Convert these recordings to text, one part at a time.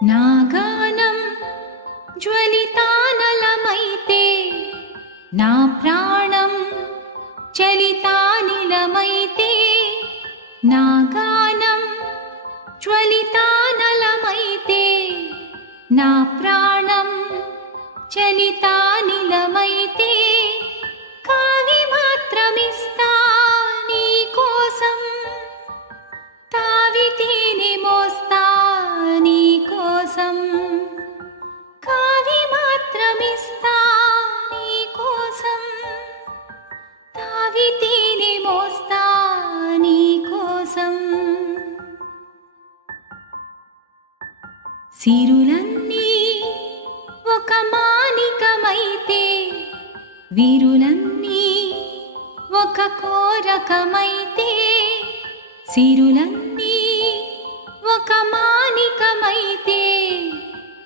నా గానం జ్వలితానలమైతే నా ప్రాణం చలితానిలమైతే నా గానం జ్వలితానలమైతే నా ప్రాణం చలితానిలమై మాత్రమిస్తా నీ కోసం తావితేనే మోస్తా నీ కోసం సిరులన్నీ ఒక మానికమైతే వీరులన్నీ ఒక కోరకమైతే సిరులన్నీ ఒక మానికమైతే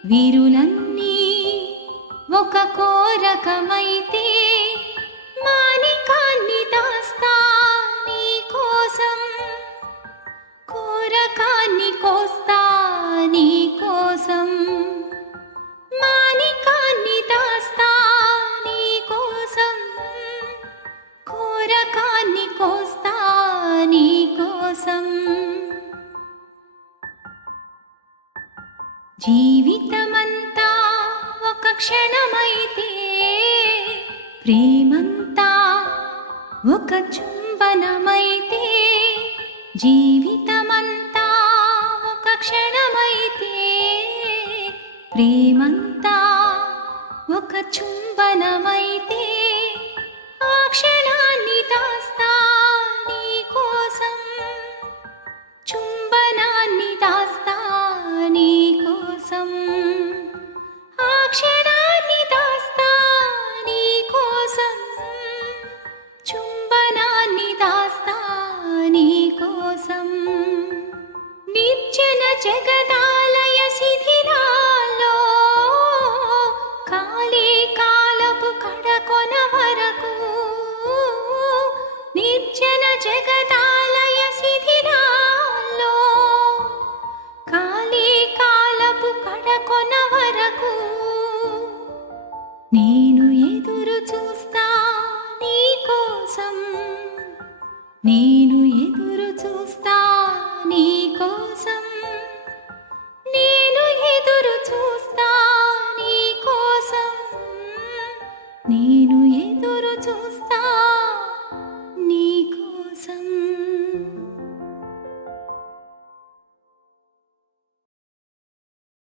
వీరులన్నీ ఒక కోరకమైతే మానికాన్ని దాస్తా నీ కోసం. కోరకాన్ని కోస్తా నీ కోసం. మానికాన్ని దాస్తా నీ కోసం. కోరకాన్ని కోస్తా నీ కోసం. జీవితమంతా క్షణమైతే ప్రేమంతా ఒక చుంబనమైతే జీవితమంతా ఒక క్షణమైతే ప్రేమంతా ఒక చుంబనమైతే ఆ క్షణం జగదాలయ శిథిలాల్లో ఖాళీ కాలపు కడకొన వరకు నిర్జన జగదాలయ శిథిలాల్లో ఖాళీ కాలపు కడకొన వరకు నేను ఎదురు చూస్తా నీ కోసం. నీ